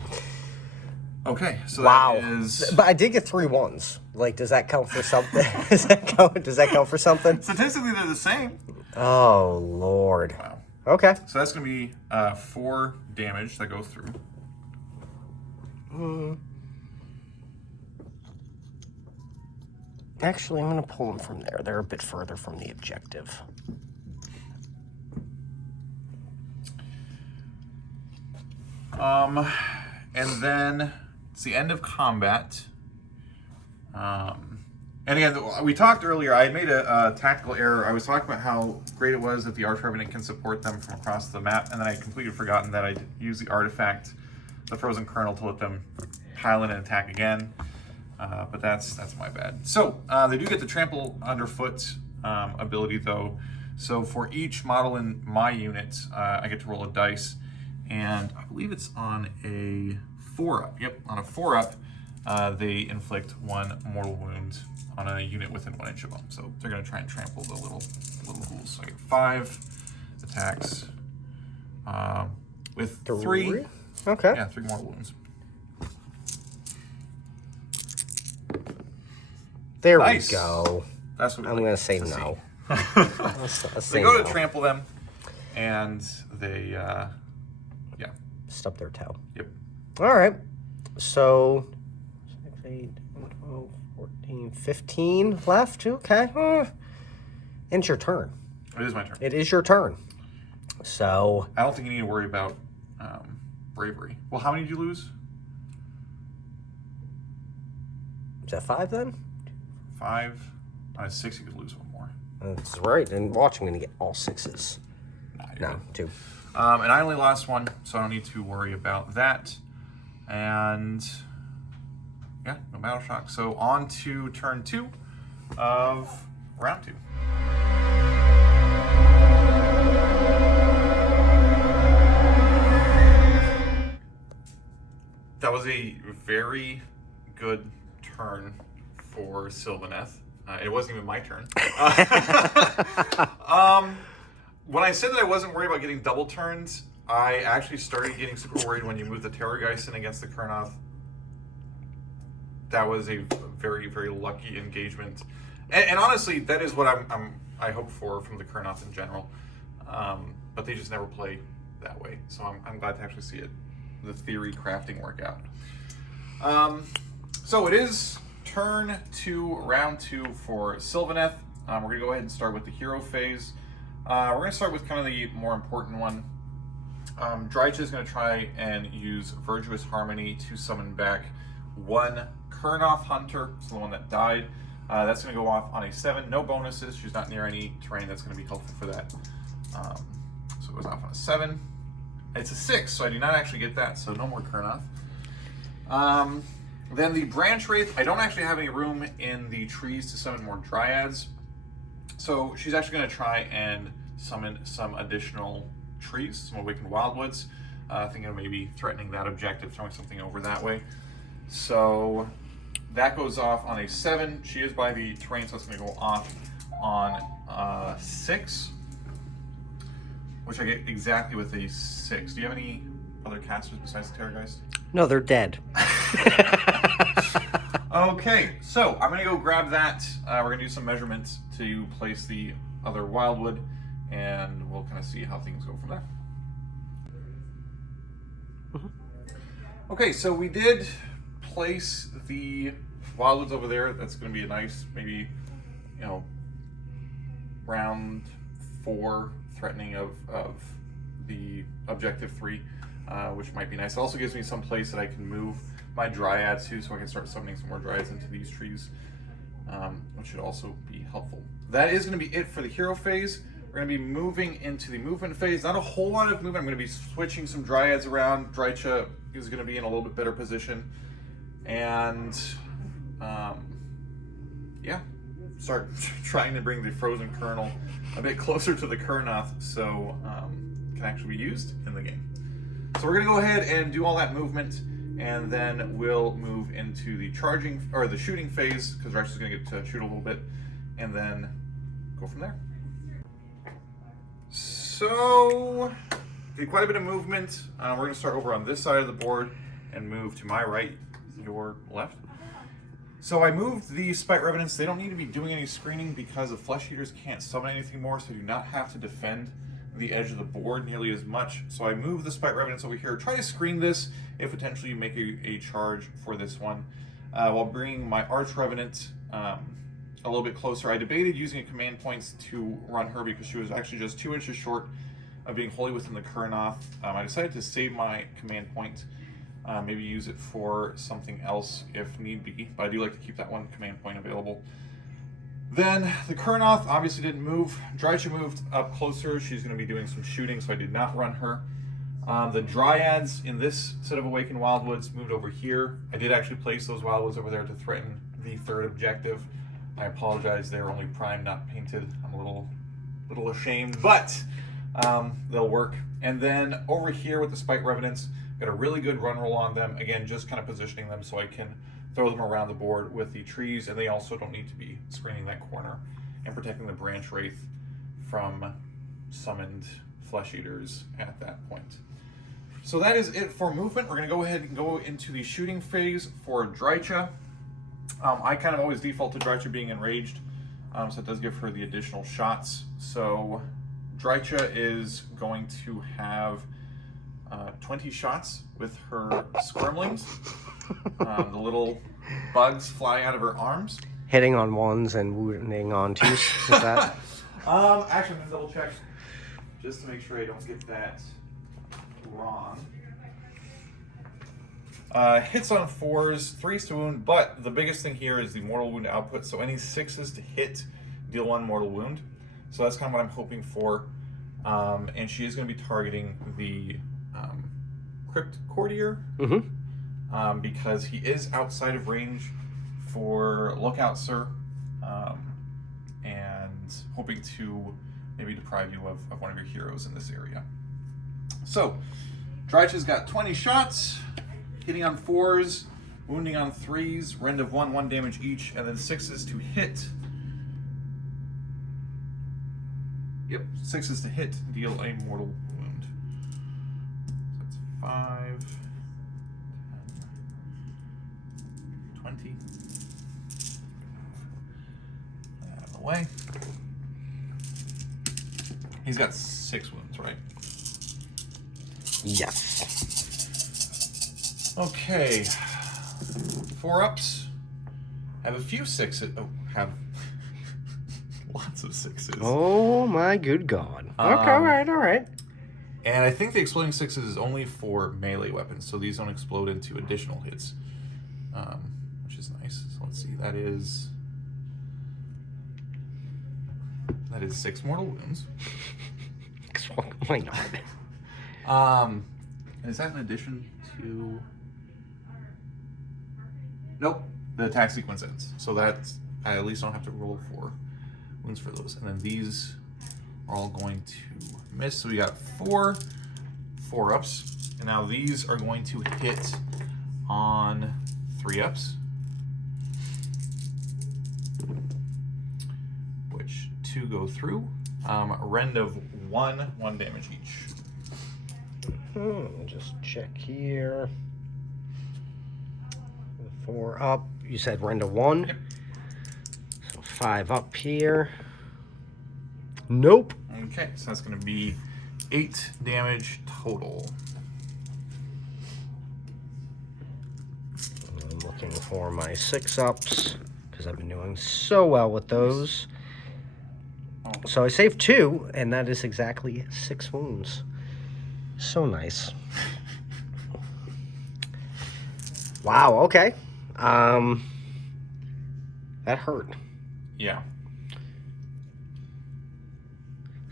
Okay, so Wow. that is... But I did get 3 1s. Like, does that count for something? Does that count for something? Statistically, they're the same. Oh, Lord. Wow. Okay. So that's going to be 4 damage that goes through. Actually, I'm going to pull them from there. They're a bit further from the objective. And then it's the end of combat. And again, we talked earlier, I made a tactical error. I was talking about how great it was that the Arch Revenant can support them from across the map, and then I completely forgotten that I'd use the artifact, the Frozen Kernel, to let them pile in and attack again. But that's my bad. So they do get the Trample Underfoot ability though. So for each model in my unit, I get to roll a dice, and I believe it's on a 4-up. Yep, on a 4-up, they inflict 1 mortal wound on a unit within 1 inch of them. So they're going to try and trample the little ghouls. So I get 5 attacks with 3. Okay. Yeah, 3 mortal wounds. There Nice. we go. That's what I'm going to say no. They go to trample them, and they, yeah. Stub their toe. Yep. All right. So, 6, 8, 12, 14, 15 left. Okay. And it's your turn. It is my turn. It is your turn. So, I don't think you need to worry about bravery. Well, how many did you lose? is that 5 then? 5. On a 6, you could lose 1 more. That's right. And watch, I'm going to get all 6s. Nah, you're No, good. 2. And I only lost 1, so I don't need to worry about that. And yeah, no battle shock. So on to turn 2 of round 2. That was a very good turn for Sylvaneth. It wasn't even my turn. When I said that I wasn't worried about getting double turns, I actually started getting super worried when you moved the Terrorgeist in against the Kurnoth. That was a very, very lucky engagement. And honestly, that is what I hope for from the Kurnoth in general. But they just never play that way. So I'm glad to actually see it, the theory crafting work out. So it is turn 2, round 2 for Sylvaneth. We're going to go ahead and start with the hero phase. We're going to start with kind of the more important one. Drycha is going to try and use Virtuous Harmony to summon back 1 Kurnoth Hunter, so the one that died. That's going to go off on a 7, no bonuses. She's not near any terrain that's going to be helpful for that. So it goes off on a 7. It's a 6, so I do not actually get that, so no more Kurnoth. Then the Branch Wraith, I don't actually have any room in the trees to summon more Dryads. So she's actually going to try and summon some additional trees, some Awakened Wildwoods, thinking of maybe threatening that objective, throwing something over that way. So that goes off on a 7. She is by the terrain, so it's going to go off on 6, which I get exactly with a 6. Do you have any other casters besides the Terrorgeist? No, they're dead. Okay, so I'm gonna go grab that. We're gonna do some measurements to place the other Wildwood, and we'll kind of see how things go from there. Okay, so we did place the Wildwoods over there. That's gonna be a nice, maybe, you know, round 4 threatening of the objective 3, which might be nice. It also gives me some place that I can move my Dryads to, so I can start summoning some more Dryads into these trees, which should also be helpful. That is going to be it for the hero phase. We're going to be moving into the movement phase. Not a whole lot of movement. I'm going to be switching some Dryads around. Drycha is going to be in a little bit better position. And, yeah, start trying to bring the Frozen Kernel a bit closer to the Kurnoth so it can actually be used in the game. So we're going to go ahead and do all that movement, and then we'll move into the charging, or the shooting phase, because Rex is going to get to shoot a little bit, and then go from there. So, did quite a bit of movement. We're going to start over on this side of the board and move to my right, your left. So I moved the Spite Revenants. They don't need to be doing any screening because the Flesh Eaters can't summon anything more, so do not have to defend the edge of the board nearly as much. So I move the Spite Revenants over here. Try to screen this if potentially you make a charge for this one, while bringing my Arch Revenant a little bit closer. I debated using a command points to run her because she was actually just 2 inches short of being wholly within the Kurnoth. I decided to save my command point, maybe use it for something else if need be, but I do like to keep that one command point available. Then the Kurnoth obviously didn't move. Drycha moved up closer. She's going to be doing some shooting, so I did not run her. The Dryads in this set of Awakened Wildwoods moved over here. I did actually place those Wildwoods over there to threaten the 3rd objective. I apologize, they're only primed, not painted. I'm a little ashamed, but they'll work. And then over here with the Spite Revenants, got a really good run roll on them. Again, just kind of positioning them so I can throw them around the board with the trees, and they also don't need to be screening that corner and protecting the Branch Wraith from summoned Flesh Eaters at that point. So that is it for movement. We're going to go ahead and go into the shooting phase for Drycha. I kind of always default to Drycha being enraged, so it does give her the additional shots. So Drycha is going to have 20 shots with her Squirmlings. The little bugs fly out of her arms. Hitting on 1s and wounding on 2s, is that? Actually, I'm going to double check just to make sure I don't get that wrong. Hits on 4s, 3s to wound, but the biggest thing here is the mortal wound output. So any 6s to hit deal 1 mortal wound. So that's kind of what I'm hoping for. And she is going to be targeting the Crypt Courtier. Because he is outside of range for Lookout Sir, and hoping to maybe deprive you of one of your heroes in this area. So, Drycha's got 20 shots, hitting on 4s, wounding on 3s, rend of 1 damage each, and then 6s to hit. Yep, 6s to hit, deal a mortal wound. So that's 5... 20. Out of the way. He's got 6 wounds, right? Yes. Okay. 4 ups. Have a few 6s. Oh, have lots of 6s. Oh my good God. Okay, all right. And I think the exploding 6s is only for melee weapons, so these don't explode into additional hits. Which is nice. So let's see, that is 6 mortal wounds. Why not? And is that in addition to... Nope, the attack sequence ends. So that's, I at least don't have to roll for wounds for those. And then these are all going to miss. So we got 4 ups. And now these are going to hit on 3 ups. Which 2 go through. A rend of 1 damage each. Just check here. 4 up. You said rend of 1. Yep. So 5 up here. Nope. Okay, so that's going to be 8 damage total. I'm looking for my 6 ups because I've been doing so well with those. Oh. So I saved 2, and that is exactly 6 wounds. So nice. Wow, okay. That hurt. Yeah.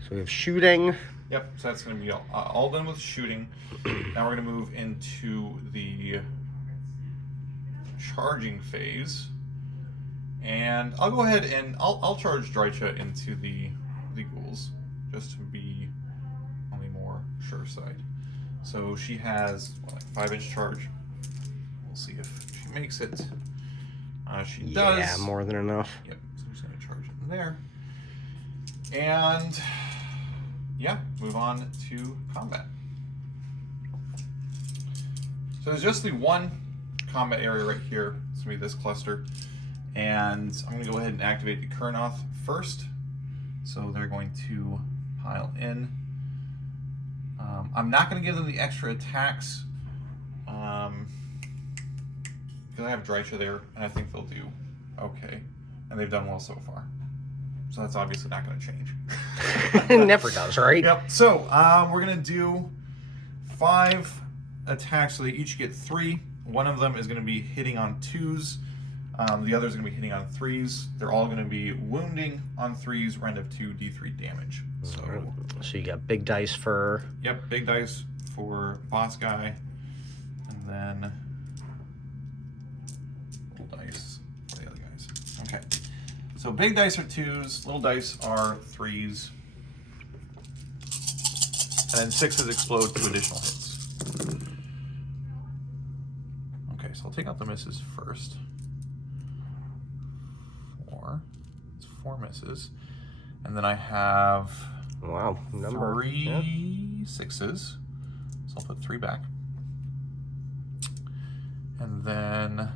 So we have shooting. Yep, so that's going to be all done with shooting. Now we're going to move into the charging phase. And I'll go ahead and I'll charge Drycha into the ghouls, just to be on the more sure side. So she has like 5-inch charge. We'll see if she makes it. She does. Yeah, more than enough. Yep, so I'm just going to charge it in there. And yeah, move on to combat. So there's just the one combat area right here. It's going to be this cluster. And I'm going to go ahead and activate the Kurnoth first. So they're going to pile in. I'm not going to give them the extra attacks because I have Drycha there, and I think they'll do okay. and they've done well so far. So that's obviously not going to change. It never does, right? Yep. So we're going to do 5 attacks, so they each get 3. One of them is going to be hitting on 2s. The other is going to be hitting on 3s. They're all going to be wounding on 3s, rend of 2, d3 damage. So you got big dice for... Yep, big dice for boss guy. And then little dice for the other guys. Okay. So big dice are 2s, little dice are 3s. And then 6s explode 2 additional hits. Okay, so I'll take out the misses first. 4. It's 4 misses. And then I have 3 6s. So I'll put 3 back. And then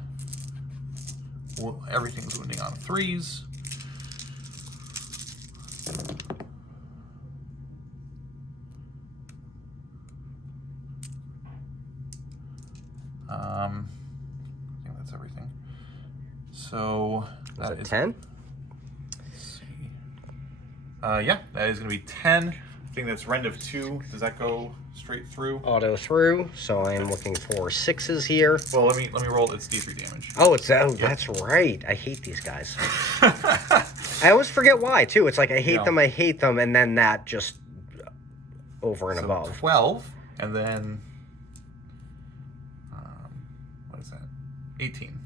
everything's wounding on 3s. I think that's everything. So is it 10? Let's see. Yeah, that is going to be 10. I think that's rend of 2. Does that go straight through? Auto through. So I am looking for 6s here. Well, let me roll. It's d3 damage. Oh, that's right. I hate these guys. I always forget why too. It's like I hate them, and then that just over and above. 12, and then what is that? 18.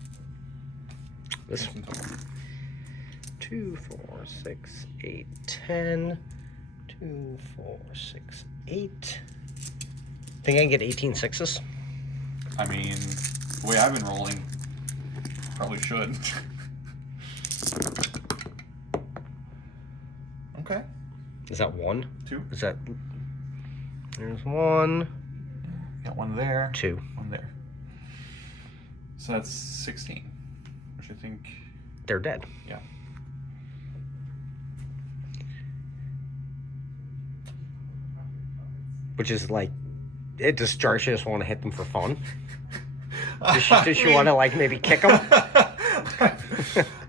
This 2, 4, 6, 8, 10. 2, 4, 6, 8. Think I can get 18 6s? I mean, the way I've been rolling, probably should. Okay. Is that 1? 2. Is that... There's 1. Got 1 there. 2. 1 there. So that's 16, which I think... They're dead. Yeah. Which is like... Does Jarcia just want to hit them for fun? Does she want to, like, maybe kick them?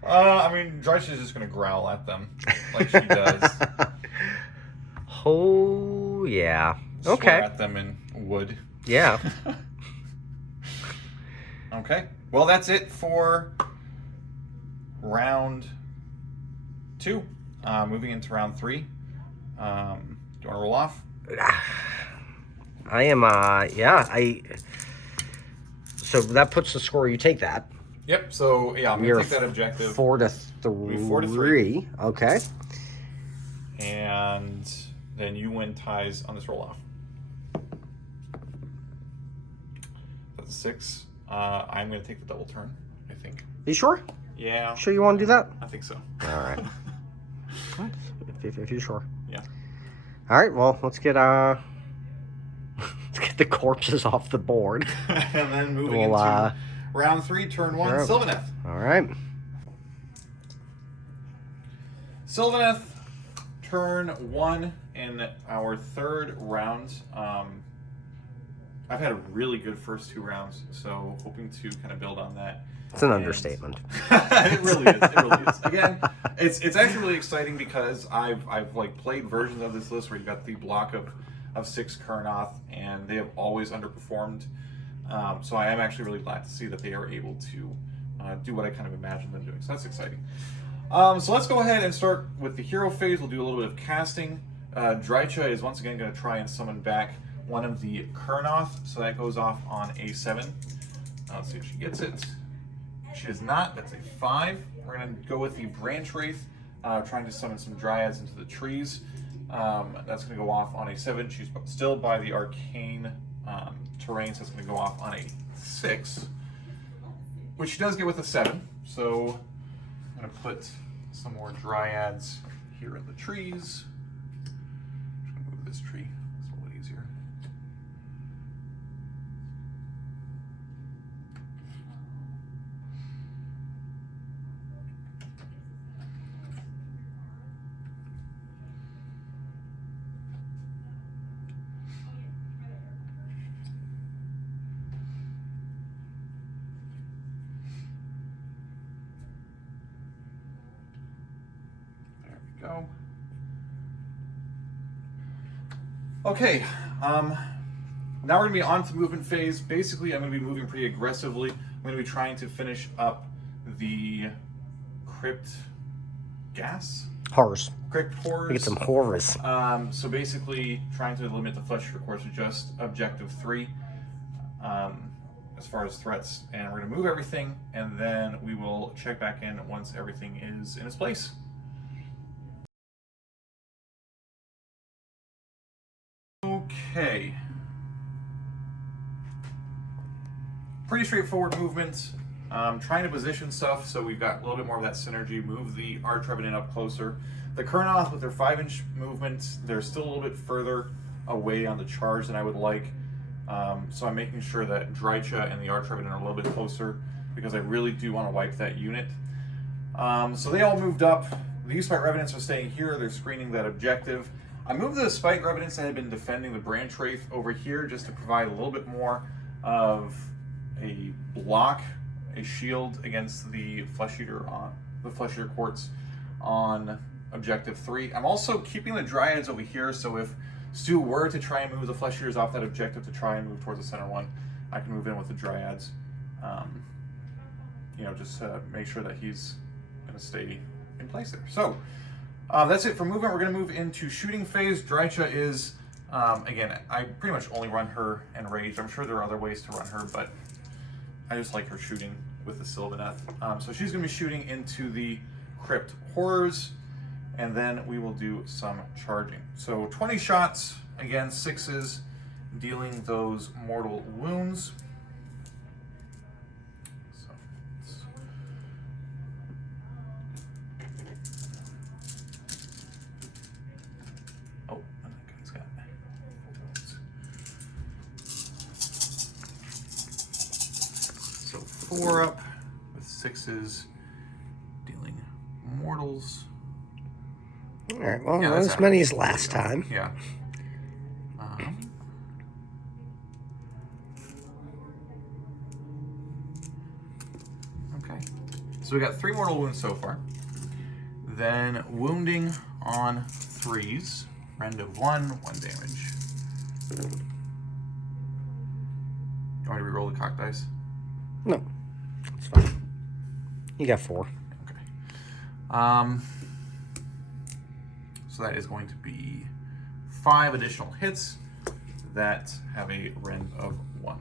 I mean, Jarcia's just going to growl at them like she does. Oh, yeah. Okay. Swear at them in wood. Yeah. Okay. Well, that's it for round 2. Moving into round 3. Do you want to roll off? I am, So that puts the score, you take that. Yep, so, yeah, I'm going to take that objective. 4 to 3. Okay. And then you win ties on this roll-off. That's a 6. I'm going to take the double turn, I think. You sure? Yeah. Sure you want to do that? I think so. All right. if you're sure. Yeah. All right, well, let's get the corpses off the board. And then moving into round 3, turn 1, Sylvaneth. All right. Sylvaneth, turn 1 in our 3rd round. I've had a really good first 2 rounds, so hoping to kind of build on that. It's an understatement. It really is. It really is. Again, it's actually really exciting because I've like played versions of this list where you got the block of 6 Kurnoth, and they have always underperformed. So I am actually really glad to see that they are able to do what I kind of imagined them doing. So that's exciting. So let's go ahead and start with the hero phase. We'll do a little bit of casting. Drycha is once again going to try and summon back one of the Kurnoth. So that goes off on a 7. Let's see if she gets it. She does not. That's a 5. We're going to go with the Branch Wraith, trying to summon some Dryads into the trees. That's going to go off on a 7. She's still by the arcane terrain, so that's going to go off on a 6, which she does get with a 7. So I'm going to put some more Dryads here in the trees. I'm going to move this tree. It's a little easier. go. Okay, now we're going to be on to movement phase. Basically, I'm going to be moving pretty aggressively. I'm going to be trying to finish up the crypt gas. Horrors. Crypt horrors. Get some horrors. So basically, trying to limit the flesh course to just objective 3 as far as threats. And we're going to move everything, and then we will check back in once everything is in its place. Okay. Pretty straightforward movement. Trying to position stuff so we've got a little bit more of that synergy. Move the Arch Revenant up closer. The Kurnoth with their 5-inch movement, they're still a little bit further away on the charge than I would like. So I'm making sure that Drycha and the Arch Revenant are a little bit closer because I really do want to wipe that unit. So they all moved up. The Spite Revenants are staying here. They're screening that objective. I moved the Spite Revenants that had been defending the Branch Wraith over here just to provide a little bit more of a block, a shield against the Flesh Eater Quartz on objective 3. I'm also keeping the Dryads over here, so if Stu were to try and move the Flesh Eaters off that objective to try and move towards the center one, I can move in with the Dryads. You know, just to make sure that he's going to stay in place there. So that's it for movement. We're going to move into shooting phase. Drycha is, again, I pretty much only run her enraged. I'm sure there are other ways to run her, but I just like her shooting with the Sylvaneth. So she's going to be shooting into the Crypt Horrors, and then we will do some charging. So 20 shots, again, 6s, dealing those mortal wounds. Oh, and that guy's got so 4 up with 6s, dealing mortals. All right, well, not as many as last time. Yeah. Okay. So we got 3 mortal wounds so far. Then wounding on 3s. Rend of 1 damage. You want me to reroll the cock dice? No, it's fine. You got 4. Okay. So that is going to be 5 additional hits that have a rend of 1.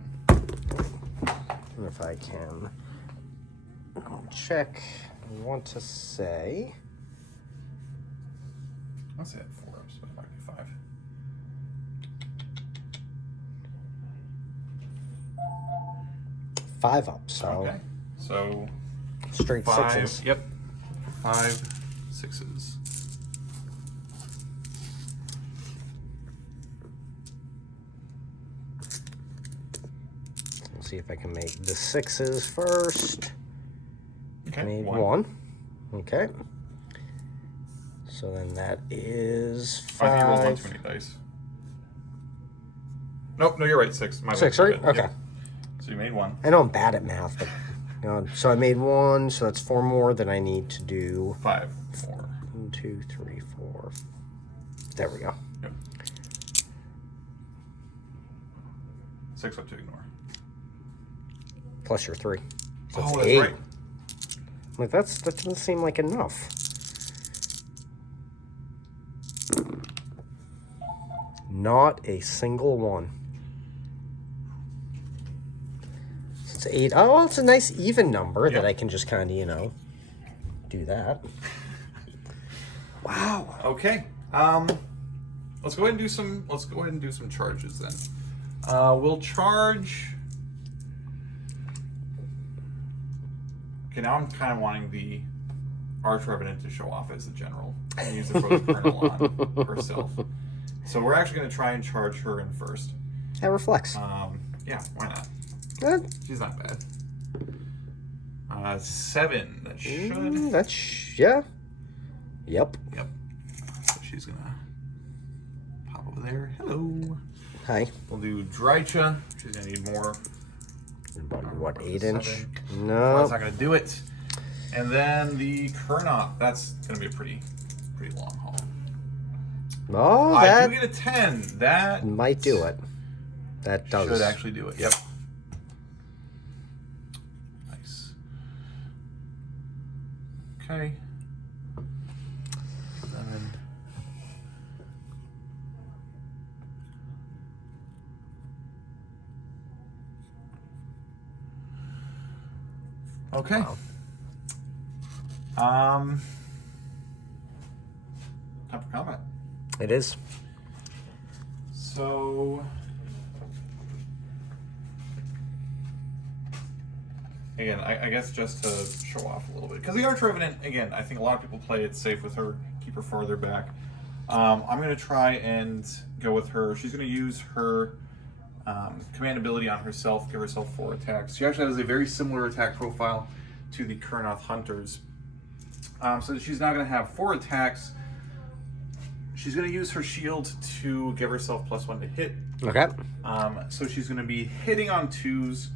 And if I can check, I want to say. Let's say 4 ups, but it might be 5. Five up, so. Okay. So straight 5, 6s. Yep. 5 6s. Let's see if I can make the 6s first. Okay. Made 1. Okay. So then that is 5. I think you rolled 1 too many dice. Nope, no, you're right. 6. My 6, bad. right? Okay. Yep. So you made 1. I know I'm bad at math, but so I made 1, so that's 4 more than I need to do. 5, 4. 1, 2, 3, 4. There we go. Yep. 6 up to ignore. Plus your 3. So Oh, that's that's 8. right. Like that doesn't seem like enough. Not a single one. So it's 8. Oh, well, it's a nice even number that I can just kind of, you know, do that. Wow. Okay. Let's go ahead and do some. Let's go ahead and do some charges then. We'll charge. Okay, now I'm kind of wanting the Arch Revenant to show off as the general and use the Frozen Kernel on herself. So we're actually going to try and charge her in first. That reflects. Yeah, why not? Good. She's not bad. 7. That should. Yeah. Yep. Yep. So she's gonna pop over there. Hello. Hi. We'll do Drycha. She's gonna need more. About what, 8-inch? 7. No. That's not gonna do it. And then the Kurnoth. That's gonna be a pretty pretty long haul. Oh, I that do get a 10. That might do it. That does. should actually do it. Yep. Nice. Okay. And then okay. Wow. Time for combat. It is. So again, I guess just to show off a little bit, because the Arch Revenant, again, I think a lot of people play it safe with her, keep her farther back. I'm going to try and go with her. She's going to use her command ability on herself, give herself 4 attacks. She actually has a very similar attack profile to the Kurnoth Hunters. So she's now going to have 4 attacks. She's going to use her shield to give herself +1 to hit. Okay. So she's going to be hitting on 2s,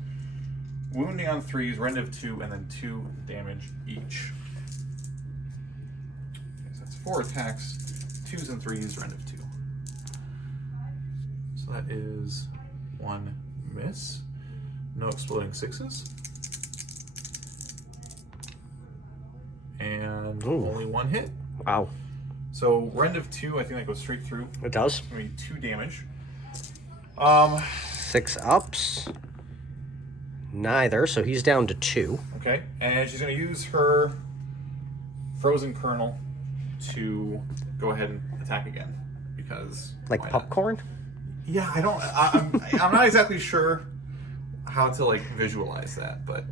wounding on 3s, rend of 2, and then 2 damage each. Okay, so that's 4 attacks, 2s and 3s, rend of 2. So that is 1 miss. No exploding 6s. And only 1 hit. Wow. So rend of 2, I think that goes straight through. It does. It's going to be 2 damage. 6 ups. Neither, so he's down to 2. Okay, and she's going to use her Frozen Kernel to go ahead and attack again, because Like why not? popcorn? Yeah, I'm not exactly sure how to like visualize that, but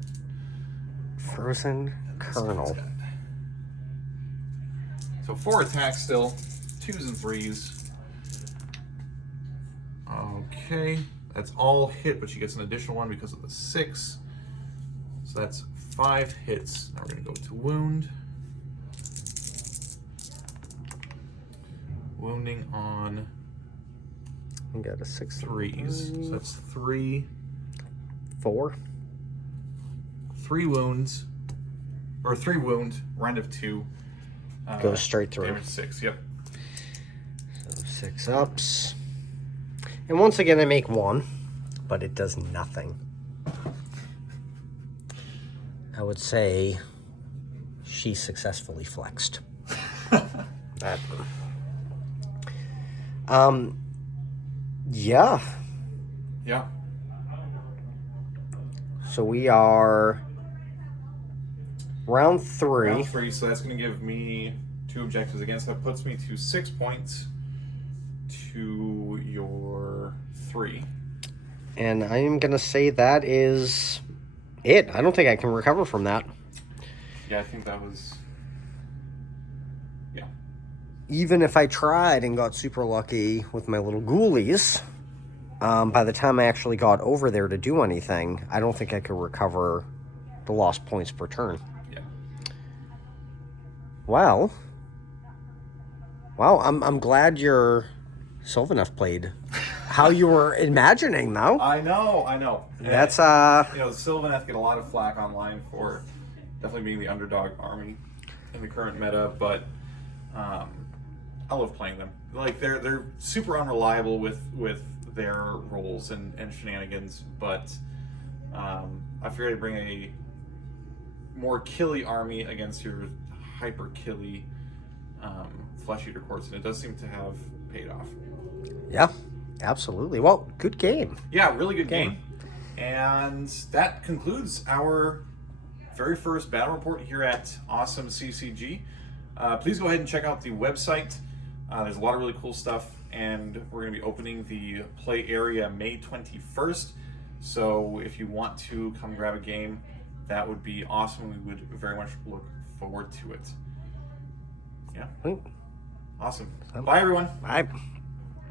Frozen kernel. So 4 attacks still, 2s and 3s. Okay, that's all hit, but she gets an additional 1 because of the 6. So that's 5 hits. Now we're going to go to wound. Wounding on We got a 6 3s. So that's 3. 4. 3 wounds, or 3 wound, rend of 2. Goes straight through. Damage 6, yep. So 6 ups. And once again, I make 1, but it does nothing. I would say she successfully flexed. That. Yeah. Yeah. So we are round 3. Round 3, so that's going to give me 2 objectives again. So that puts me to 6 points to your 3. And I am going to say that is it. I don't think I can recover from that. Yeah, I think that was... Yeah. Even if I tried and got super lucky with my little ghoulies, by the time I actually got over there to do anything, I don't think I could recover the lost points per turn. Yeah. Well, I'm glad your Sylvaneth played how you were imagining, though. I know. And, That's you know, the Sylvaneth get a lot of flack online for definitely being the underdog army in the current meta, but I love playing them. Like they're super unreliable with their roles and shenanigans, but I figured I'd bring a more killy army against your hyper killy flesh eater courts, and it does seem to have paid off. Yeah, absolutely. Well, good game. Yeah, really good game. And that concludes our very first battle report here at Awesome CCG. Please go ahead and check out the website. There's a lot of really cool stuff, and we're going to be opening the play area May 21st. So if you want to come grab a game, that would be awesome. We would very much look forward to it. Yeah. Awesome. Bye, everyone. Bye.